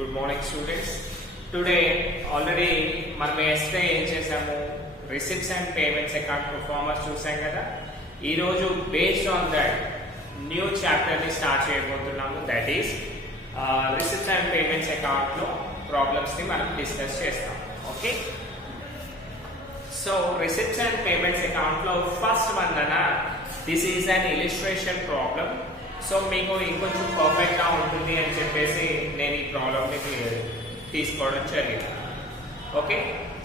Good morning, students. Today already మనం yesterday ఏం చేసాము, receipts and payments account performance చూసాం కదా. ఈ రోజు based on that new chapter ని స్టార్ట్ చేయబోతున్నాము, that is receipts and payments account లో ప్రాబ్లమ్స్ ని మనం డిస్కస్ చేస్తాం. Okay, so receipts and payments account లో ఫస్ట్ వన్ అన్న, this is an illustration problem. So మీకు ఇంకొంచెం పర్ఫెక్ట్ గా ఉంటుంది అని చెప్పేసి నేను ఈ ప్రాబ్లమ్ ని తీసుకోవడం జరిగింది. Okay,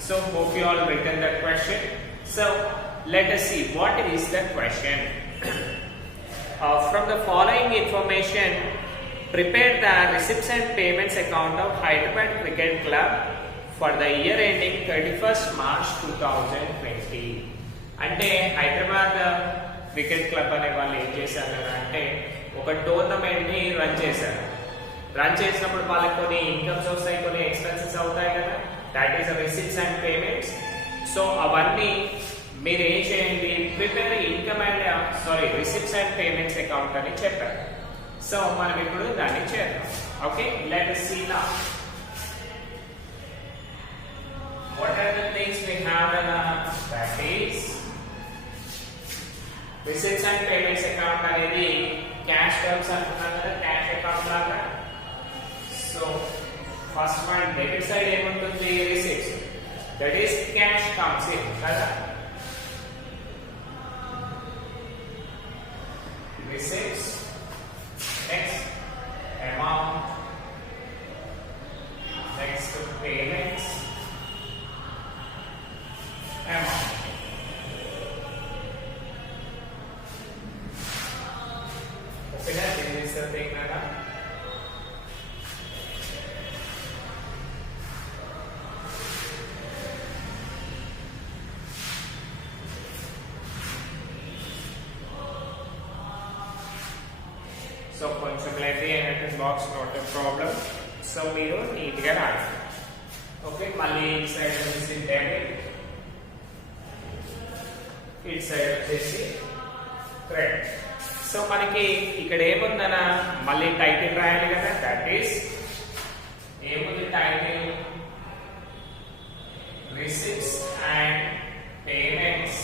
so hope you all written that question. So let us see what is the question. From the following information, prepare the receipts and payments account of Hyderabad Cricket Club for the year ending 31st March 2020. అంటే Hyderabad cricket club అనే వాళ్ళు ఏం చేశారు అంటే ఒక టోర్నమెంట్ ని రన్ చేశారు. రన్ చేసినప్పుడు వాళ్ళకి కొన్ని ఇన్కమ్స్ వస్తాయి, కొన్ని ఎక్స్పెన్సెస్ అవుతాయి కదా, that is receipts and payments. So అవన్నీ మీరు ఏం చేయండి, prepare income and receipts and payments account అని చెప్పారు. సో మనం ఇప్పుడు దాన్ని చేద్దాం. Okay, let us see now what are the things we have in that is receipts and payments account అనేది క్యాష్ టర్మ్స్ అంటున్నాం కదా, క్యాష్ అకౌంట్ లాగా. So first one debit side ఏముంటుంది, receipts, that is cash comes in కదా, receipts, next amount, next payments, amount. Okay, this is the thing nada. So కొంచెం లైట్లీ అయినట్టు box not a problem. So మీరు నీట్ గా రాయండి. ఓకే, మళ్ళీ ఈ సైడ్ వచ్చేసి డెబిట్, ఈ సైడ్ వచ్చేసి క్రెడిట్. సో మనకి ఇక్కడ ఏముందనా, మళ్ళీ టైటిల్ రాయాలి కదా, దట్ ఈస్ ఏముంది title, receipts and payments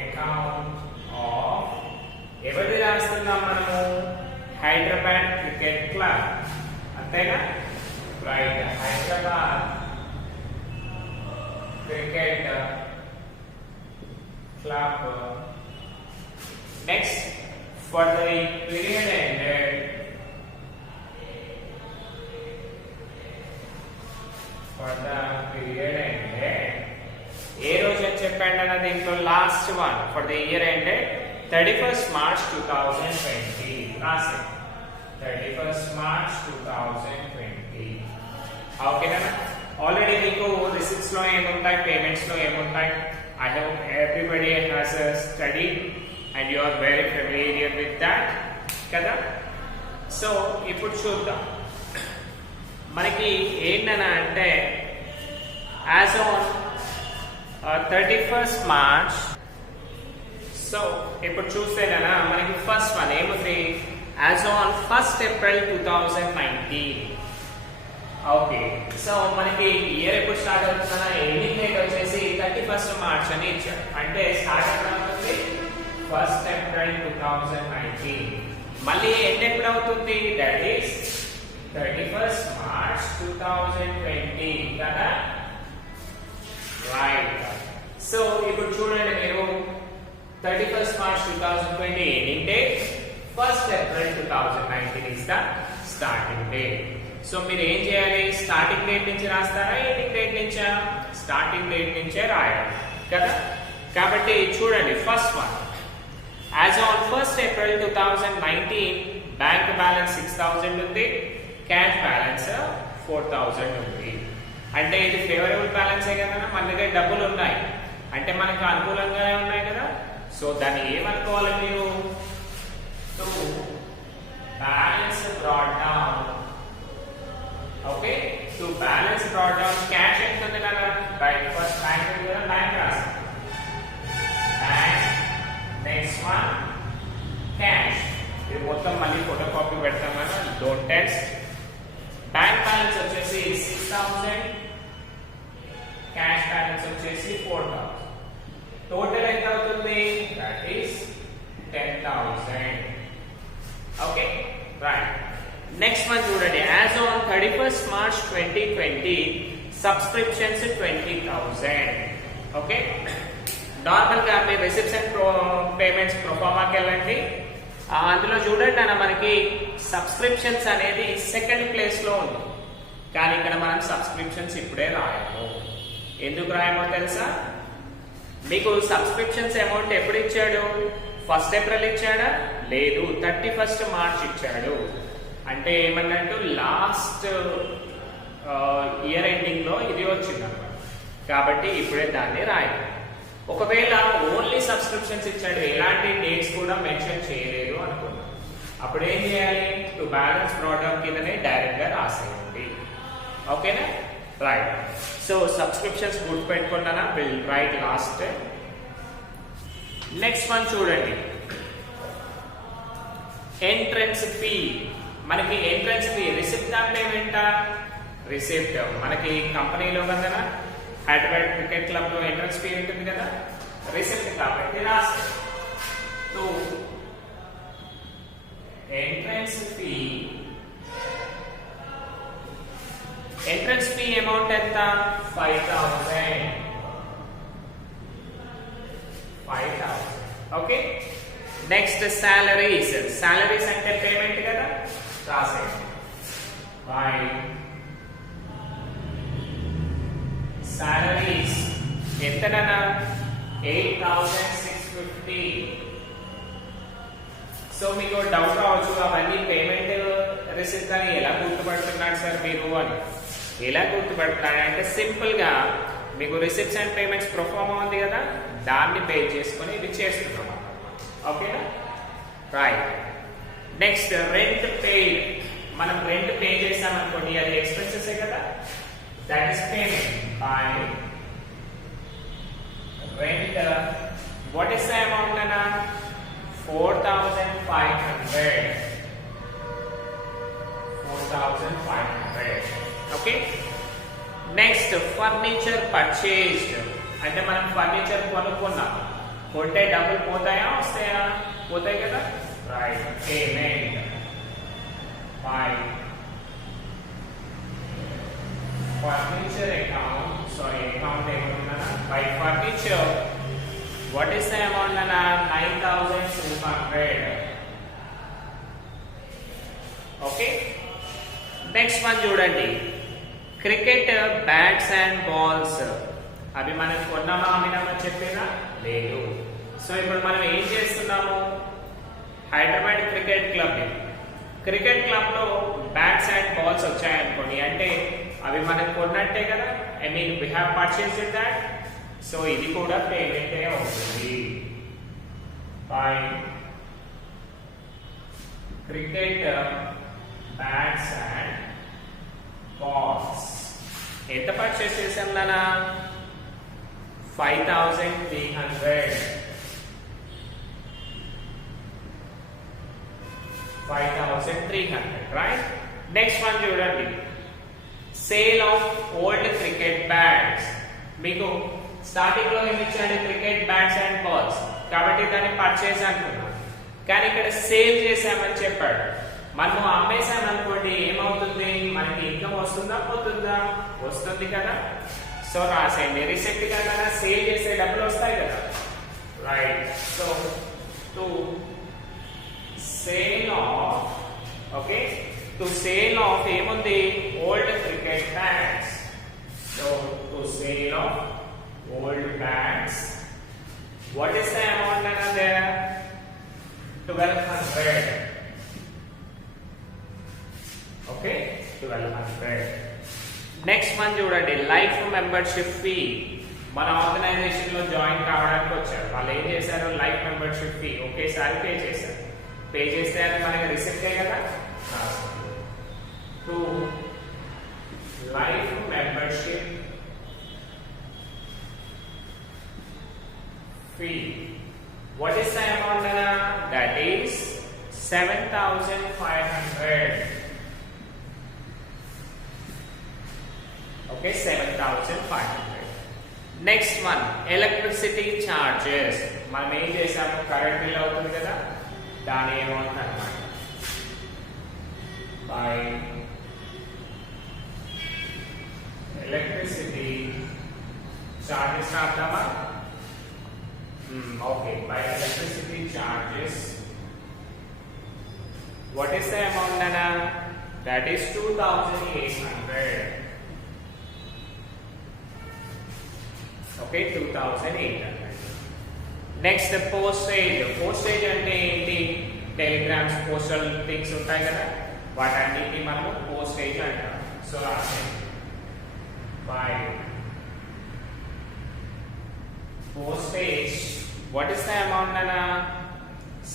account of, ఎవరిది రాస్తున్నాం మనము, హైదరాబాద్ క్రికెట్ క్లబ్, అంతేనా, రైట్, Hyderabad cricket club. Next for the period ended ఏ రోజు అని చెప్పండి అన్న, దీంట్లో last one for the year ended 31st March 2020 రాసి 31st March 2020. ఓకేనా, ఆల్రెడీ మీకు రిసిప్ట్స్ లో ఏముంటాయి, పేమెంట్స్ లో ఏముంటాయి, I hope everybody has studied and you are very familiar with that కదా. సో ఇప్పుడు చూద్దాం మనకి ఏంటన్నా అంటే, as on 31st March. So ఇప్పుడు చూస్తేనా మనకి ఫస్ట్ వన్ ఏముంది, as on 1st April 2019. Okay, so మనకి ఇయర్ ఎప్పుడు స్టార్ట్ అవుతుందన్నా, ఎండింగ్ డేట్ వచ్చేసి 31st March అని ఇచ్చారు. అంటే స్టార్ట్ ఎప్పుడు అవుతుంది, 1st April 2019. మళ్ళీ ఎండ్ ఎప్పుడు అవుతుంది, దట్ ఈస్ 31st March 2020 కదా, రైట్. సో ఇప్పుడు చూడండి మీరు, 31st March 2020 ending date, 1st April 2019 is the starting date. So మీరు ఏం చేయాలి, స్టార్టింగ్ డేట్ నుంచి రాస్తారా, ఎండింగ్ డేట్ నుంచా, స్టార్టింగ్ డేట్ నుంచే రాయాలి కదా. కాబట్టి చూడండి, first one, as on 1st April 2019 bank balance 6000 ఉంది, క్యాష్ బ్యాలెన్స్ 4000 ఉంది. అంటే ఇది ఫేవరబుల్ బ్యాలెన్సే కదా, మన దగ్గర డబ్బులు ఉన్నాయి అంటే మనకు అనుకూలంగానే ఉన్నాయి కదా. సో దాన్ని ఏమనుకోవాలి మీరు, to balance brought down. Okay, to balance brought down, cash ఎంత ఉంది కదా, రైట్, ఫస్ట్ బ్యాంక్ ఉంది కదా, బ్యాంక్ రాస్తాం, బ్యాంక్, నెక్స్ట్ వన్ క్యాష్. ఇది మొత్తం మళ్ళీ ఫోటో కాపీ పెడతామని డోంట్ టెస్ట్. బ్యాంక్ బ్యాలెన్స్ వచ్చేసి 6000, క్యాష్ బ్యాలెన్స్ వచ్చేసి 4000. టోటల్ ఎంత అవుతుంది? That is 10,000. Okay right. Next one చూడండి. As on 31st March 2020 subscriptions 20,000. Okay, normal గా మీ రిసిప్ట్స్ అండ్ పేమెంట్స్ ప్రొఫార్మాకి వెళ్ళండి. అందులో చూడండి అన్న మనకి సబ్స్క్రిప్షన్స్ అనేది సెకండ్ ప్లేస్ లో ఉంది. కానీ ఇక్కడ మనం సబ్స్క్రిప్షన్స్ ఇప్పుడే రాయము. ఎందుకు రాయమో తెలుసా? మీకు సబ్స్క్రిప్షన్స్ అమౌంట్ ఎప్పుడు ఇచ్చాడు? 1st April ఇచ్చాడా? లేదు, 31st March ఇచ్చాడు. అంటే ఏమన్నట్టు లాస్ట్ ఇయర్ ఎండింగ్ లో ఇది వచ్చింది అన్నమాట. కాబట్టి ఇప్పుడే దాన్ని రాయాలి. ఒకవేళ ఓన్లీ సబ్స్క్రిప్షన్స్ ఇచ్చాడు, ఎలాంటి డేట్స్ కూడా మెన్షన్ చేయలేదు అనుకున్నాం, అప్పుడు ఏం చేయాలి? టు బ్యాలెన్స్ ప్రోడక్ట్ కిందనే డైరెక్ట్ గా రాసేయండి. ఓకేనా రైట్. సో సబ్స్క్రిప్షన్స్ గుర్తుపెట్టుకున్నానా? Will write last. Next one చూడండి. Entrance fee. మనకి ఎంట్రన్స్ ఫీ రిసిప్ట్ పేమెంటా? రిసిప్ట్. మనకి కంపెనీలో కదా హైదరాబాద్ క్రికెట్ క్లబ్ లో ఎంట్రన్స్ ఫీ ఉంటుంది కదా, రిసిప్ట్ కాబట్టి రాస్తే to entrance fee. Entrance fee amount ఎంత? 5,000. ఓకే. Next salaries. సాలరీస్ అంటే పేమెంట్ కదా, రాసేయండి. బై సాలరీస్ ఎంతనా? 8,650. సో మీకు డౌట్ రావచ్చు, అవన్నీ పేమెంట్ రిసిప్ట్ అని ఎలా గుర్తుపడుతున్నాడు సార్ మీరు అని. ఎలా గుర్తుపడుతున్నాడు అంటే సింపుల్ గా మీకు రిసిప్ట్స్ అండ్ పేమెంట్స్ ప్రొఫార్మా ఉంది కదా, దాన్ని పే చేసుకొని ఇది చేస్తున్నాం. ఓకేనా రైట్. నెక్స్ట్ రెంట్ పేడ్. మనం రెంట్ పే చేసాం అనుకోండి, అది ఎక్స్పెన్సెస్ కదా, that is payment by rent. What is the amount అన్నా? 4,500. 4,500. ఓకే. Next furniture purchased. అంటే మనం ఫర్నిచర్ కొనుక్కున్నాం, కొంటే డబ్బులు పోతాయా వస్తాయా? పోతాయి కదా, right. Payment by furniture account. Sorry, account ఏమన్నా by furniture. What is the amount అన్నా? 9,200. ఓకే. నెక్స్ట్ వన్ చూడండి. Cricket bats and balls. అవి మనం కొన్నామా అమ్మినామా చెప్పేనా? లేదు. సో ఇప్పుడు మనం ఏం చేస్తున్నాము? హైదరాబాద్ క్రికెట్ క్లబ్ లో బ్యాట్స్ అండ్ బాల్స్ వచ్చాయనుకోండి, అంటే అవి మనం కొన్నట్టే కదా. I mean we have purchased that. So ఇది కూడా పేమెంట్ అవుతుంది. By cricket bats and balls. ఎంత పర్చేస్ చేసాం నానా? 5,300. 5,300, రైట్. నెక్స్ట్ వన్ చూడండి. Sale of old cricket bats. మీకు స్టార్టింగ్ లో ఏమి ఇచ్చాడు? క్రికెట్ బ్యాట్స్ అండ్ బాల్స్, కాబట్టి దాన్ని పర్చేస్ అనుకున్నాం. కానీ ఇక్కడ సేల్ చేసామని చెప్పాడు. మనం అమ్మేసామనుకోండి, ఏమవుతుంది? మనకి ఇన్కమ్ వస్తుందా పోతుందా? వస్తుంది కదా. సో రాసేయండి. రిసిప్ట్ కదా, సేల్ చేసే డబ్బులు వస్తాయి కదా, right. So to sale of, okay, to sale of ఏముంది? Old cricket bats. So to sale of old bats. What is the amount అన్నది? 1,200. ఓకే, 1,200. నెక్స్ట్ వన్ చూడండి. Life membership fee. మన ఆర్గనైజేషన్ లో జాయిన్ కావడానికి వచ్చారు, వాళ్ళు ఏం చేశారు? లైఫ్ మెంబర్షిప్ ఫీ ఒకేసారి పే చేశారు. పే చేస్తే అది మనకి రిసిప్టే కదా. To life membership fee. What is the amount? That is 7,500. Okay, 7,500. Next one, electricity charges. మనం ఏం చేసాము, కరెంట్ బిల్ అవుతుంది కదా, దాని అమౌంట్ అన్నమాట. By electricity charges రాద్దామా? Okay, by electricity charges, what is the amount Nana? That is 2,800. Okay, 2,800. Next, the postage. Postage అంటే ఏంటి? టెలిగ్రామ్స్, పోస్టల్ థింగ్స్ ఉంటాయి కదా, వాటన్నిటిని మనము పోస్టేజ్ అంటాం. So by postage, what is the amount Nana?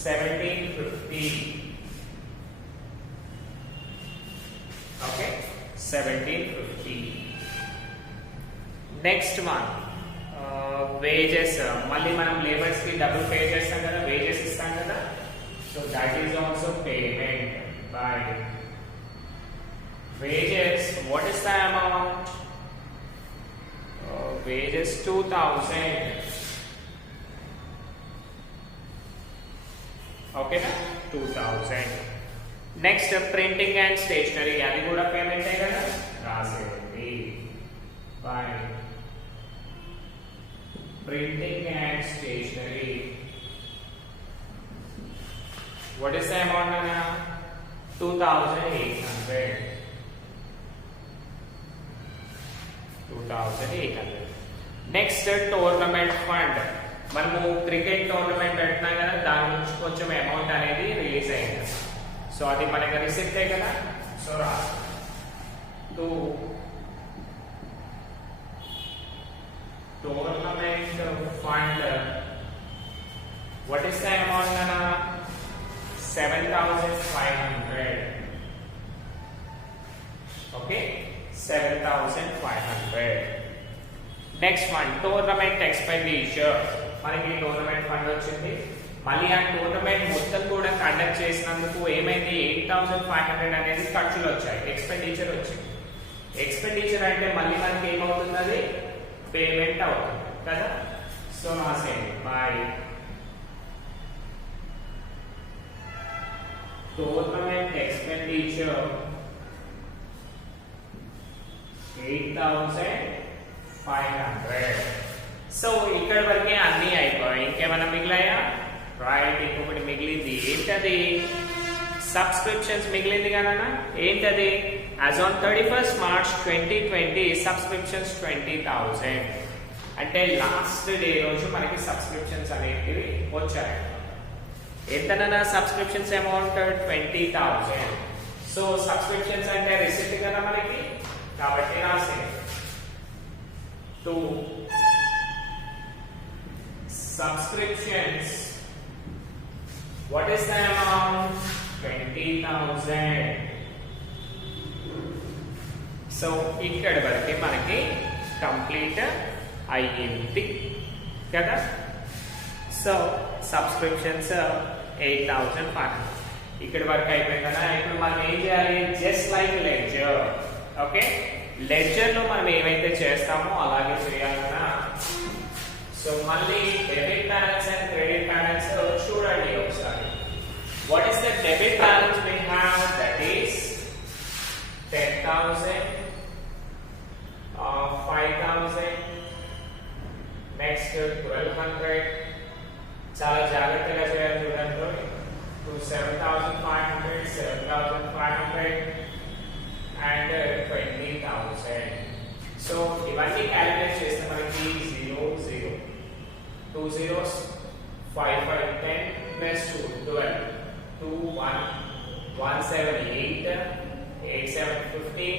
1750. Okay, 1750. Next one, wages. మళ్ళీ మనం లేబర్స్ కి డబుల్ పే చేస్తాం కదా, వేజెస్ ఇస్తాం కదా, so that is also payment. By wages, what is the amount? Wages 2,000. Okay na, 2,000. Next, printing and stationery, అది కూడా పేమెంట్ కదా, రాసేయండి. By printing and stationery, what is the amount Nana? 2,800. 2,800. Next, tournament fund. మనము cricket tournament పెట్టినా కదా, దాని నుంచి కొంచెం అమౌంట్ అనేది రిలీజ్ అయింది. సో అది మనకి రిసిప్టే కదా, సో రాసు tournament fund. What is the amount Nana? 7,500. Okay, 7,500. Next one, tournament expenditure. మనకి టోర్నమెంట్ ఫండ్ వచ్చింది. మళ్ళీ ఆ టోర్నమెంట్ మొత్తం కూడా కండక్ట్ చేసినందుకు ఏమైంది, 8,500 అనేది ఖర్చులు వచ్చాయి, ఎక్స్పెండిచర్ వచ్చింది. ఎక్స్పెండిచర్ అంటే మళ్ళీ మనకి ఏమవుతుంది, అది పేమెంట్ అవుతుంది కదా. సో రాసేయండి, బై tournament expenditure 8,500. సో ఇక్కడ వరకే అన్ని అయిపోయాయి. ఇంకేమైనా మిగిలాయా? రైట్, ఇంకొకటి మిగిలింది. ఏంటది? సబ్స్క్రిప్షన్స్ మిగిలింది కదా. ఏంటది? As on 31st March 2020 subscriptions 20,000. అంటే లాస్ట్ డే రోజు మనకి సబ్స్క్రిప్షన్స్ అనేవి వచ్చాయి. ఎంతనన్నా సబ్స్క్రిప్షన్స్ అమౌంట్ 20,000. సో సబ్స్క్రిప్షన్స్ అంటే రిసిప్ట్ కదా మనకి, కాబట్టి రాసే to subscriptions, what is the amount? 20,000. సో ఇక్కడ వరకు మనకి కంప్లీట్ అయ్యింది కదా. సో సబ్స్క్రిప్షన్స్ 8,500 ఇక్కడ వరకు అయిపోయింది కదా. ఇప్పుడు మనం ఏం చేయాలి? Just like ledger. Okay, ledger లో మనం ఏమైతే చేస్తామో అలాగే చేయాలి కదా. సో మళ్ళీ debit balance and credit balance చూడండి ఒకసారి. What is the debit balance we have? That is 10,000, 5,000, next 1,200. చాలా జాగ్రత్తగా చేయాలి చూడండి. 7,500, 7,500 అండ్ 20,000. సో ఇవన్నీ క్యాలిక్యులేట్ చేస్తే మనకి 0, 0, 2 zeros, 5, 5, 10 plus 2, 12, 2, 1, 1, 7, 8, 8, 7, 15,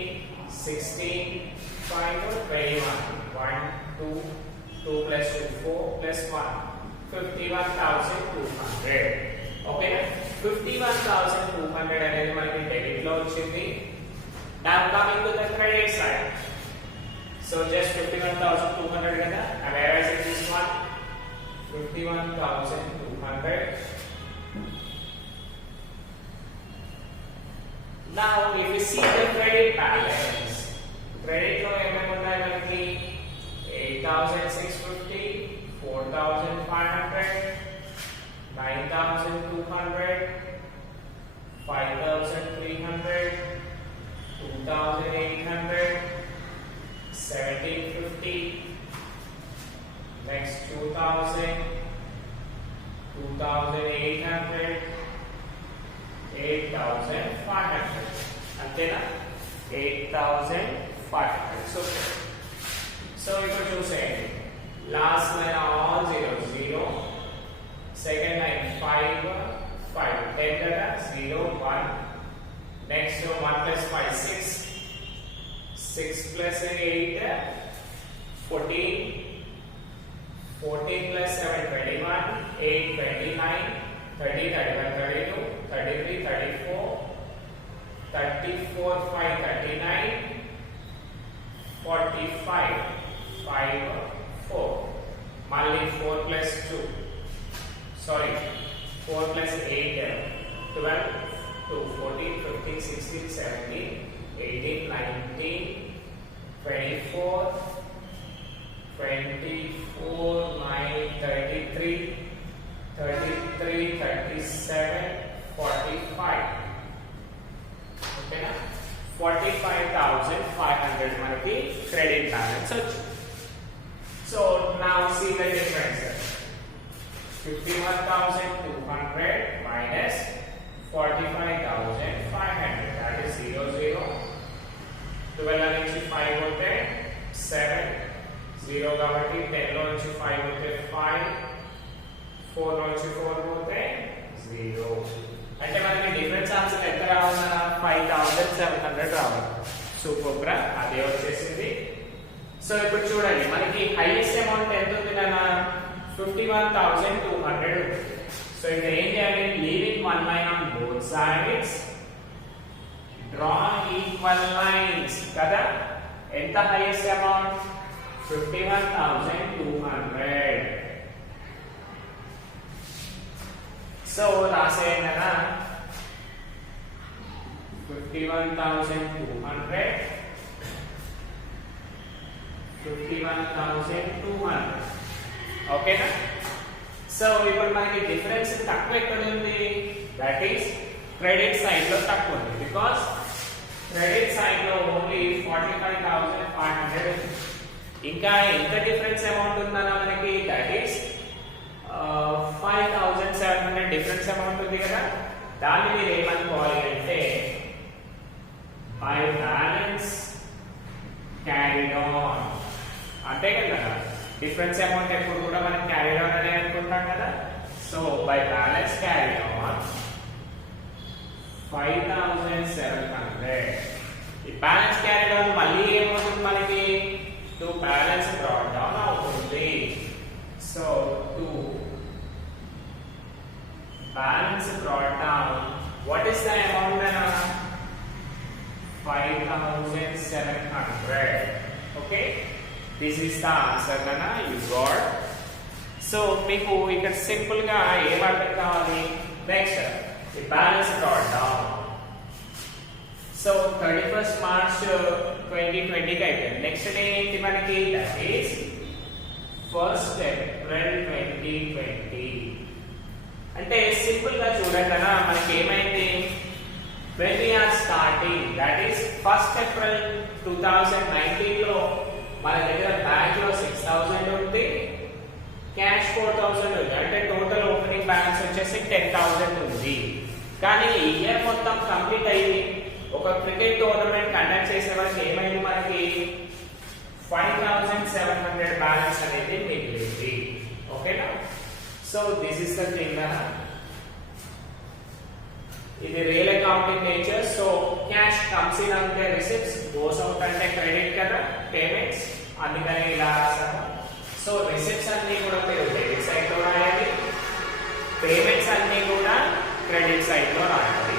16, 5, 21, 1, 2, 2 plus 2, 4 plus 1, 51,200. ఓకే, 51,200 అనేది మనకి డెబిట్ లో వచ్చింది. Now coming to the credit side. So just 51,200 kada. And where is this one? 51,200. Now if you see the credit balance, credit lo em 3,650, 4,500, 9,200, 5,300, 2,800, 1,750, next 2,000, 2,800, 8,500. అంతేనా? 8,500. So ఇప్పుడు చూసేయండి, last line all zero, zero, second line 5, 5, 10 కదా, 0, 1, నెక్స్ట్ 1 plus 5, 6, 6 plus 8, 14, 14 plus 7, 21, 8, 29, 30, 31, 32, 33, 34, 34, 5, 39, 45, 5, 4, మళ్ళీ 4 plus 2, sorry, 4 plus 8, 12, 2, 14, 15, 16, 17, 18, 19, 24, 24, 9, 33, 33, 37, 45. ఓకేనా? 45,500 మనకి credit balance వచ్చింది. So now see the difference. 51,200 minus 45,500, that is 0, 0. 12 నుంచి 5 పోతే 7, 0 కాబట్టి 10 లో నుంచి 5 పోతే 5, 4 నుంచి 4 పోతే 0. అంటే మనకి డిఫరెన్స్ ఆన్సర్ ఎంత రావాలన్నా 5,700 రావాలి. సూపర్ రా, అదే వచ్చేసింది. సో ఇప్పుడు చూడండి, మనకి హైయెస్ట్ అమౌంట్ ఎంత ఉంది నాన్న? 51,200 ఉంది. సో ఇక్కడ ఏం చేయాలి? Leaving one line on both sides, draw equal lines కదా. ఎంత హైయెస్ట్ అమౌంట్? 51,200. సో రాసేయండి అన్న, 51,200, 51,200. ఓకేనా? సో ఇప్పుడు మనకి డిఫరెన్స్ తక్కువ ఎక్కడ ఉంది? దట్ ఈస్ క్రెడిట్ సైడ్ లో తక్కువ ఉంది. బికాస్ క్రెడిట్ సైడ్ లో ఓన్లీ 45,500 ఉంది. ఇంకా ఎంత డిఫరెన్స్ అమౌంట్ ఉందన్న మనకి? దట్ ఈస్ 5,700 డిఫరెన్స్ అమౌంట్ ఉంది కదా. దాన్ని మీరు ఏమనుకోవాలి అంటే బై బ్యాలెన్స్ క్యారీడ్ ఆన్ అంటే కదా. డిఫరెన్స్ అమౌంట్ ఎప్పుడు కూడా మనం క్యారీడ్ ఆన్ అనే అనుకుంటాం కదా. So by balance carried on 5,700. ఈ బ్యాలెన్స్ క్యారీడ్ ఆన్ మళ్ళీ ఏమవుతుంది మనకి? టు బ్యాలెన్స్ బ్రాట్ డౌన్ అవుతుంది. So to balance brought down, what is the amount then? 5,700. Okay, this is the answer nana you got. So meeku ikkada simple ga em artham kavali? Next, the balance brought down. So 31st March 2020 ki ayipindi. Next day enti manaki? That is 1st April 2020. అంటే సింపుల్ గా చూడండి అన్న, మనకి ఏమైంది? when we are starting, that is 1st April 2019 లో మన దగ్గర బ్యాంక్ లో 6,000 ఉంది, క్యాష్ 4,000 ఉంది. అంటే టోటల్ ఓపెనింగ్ బ్యాలెన్స్ వచ్చేసి 10,000 ఉంది. కానీ ఈ ఇయర్ మొత్తం కంప్లీట్ అయ్యి ఒక క్రికెట్ టోర్నమెంట్ కండక్ట్ చేసే వరకు ఏమైంది మనకి? 5,700 బ్యాలెన్స్ అనేది మిగిలింది. ఓకేనా? So this is the thing na. ఇది real accounting nature. So cash comes in అంటే రిసిప్ట్స్, గోస్ అవుట్ అంటే క్రెడిట్ కదా, పేమెంట్స్. అందుకని ఇలా రాసాము. సో రిసిప్ట్స్ అన్ని కూడా మీరు డెబిట్ సైడ్ లో రాయాలి, పేమెంట్స్ అన్ని కూడా క్రెడిట్ సైడ్ లో రాయాలి.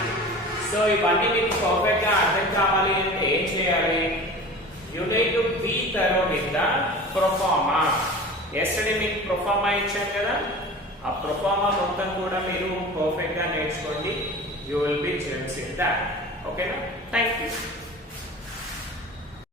సో ఇవన్నీ మీకు పర్ఫెక్ట్ గా అర్థం కావాలి అంటే ఏం చేయాలి? You need to be thorough with the proforma. Yesterday మీకు ప్రొఫార్మా ఇచ్చాను కదా, ఆ ప్రొఫార్మా మొత్తం కూడా మీరు పర్ఫెక్ట్ గా నేర్చుకోండి. You will be gems in that. ఓకేనా? Thank you.